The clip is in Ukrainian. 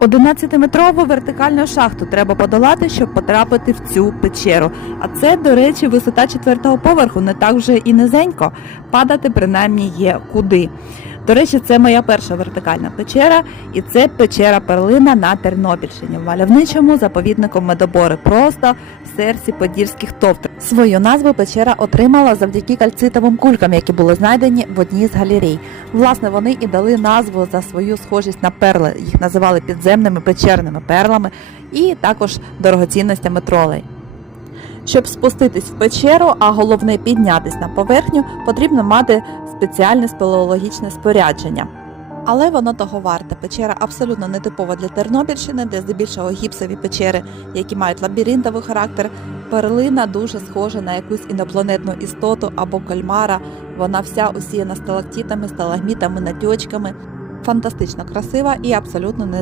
11-метрову вертикальну шахту треба подолати, щоб потрапити в цю печеру. А це, до речі, висота четвертого поверху не так вже і низенько. Падати принаймні є куди. До речі, це моя перша вертикальна печера, і це печера Перлина на Тернопільщині, в мальовничому заповіднику Медобори, просто в серці подільських товтр. Свою назву печера отримала завдяки кальцитовим кулькам, які були знайдені в одній з галерей. Власне, вони і дали назву за свою схожість на перли. Їх називали підземними печерними перлами і також дорогоцінностями тролей. Щоб спуститись в печеру, а головне піднятись на поверхню, потрібно мати спеціальне спелеологічне спорядження. Але воно того варте. Печера абсолютно не типова для Тернопільщини, де здебільшого гіпсові печери, які мають лабіринтовий характер. Перлина дуже схожа на якусь інопланетну істоту або кальмара. Вона вся усіяна сталактитами, сталагмітами, натьочками. Фантастично красива і абсолютно не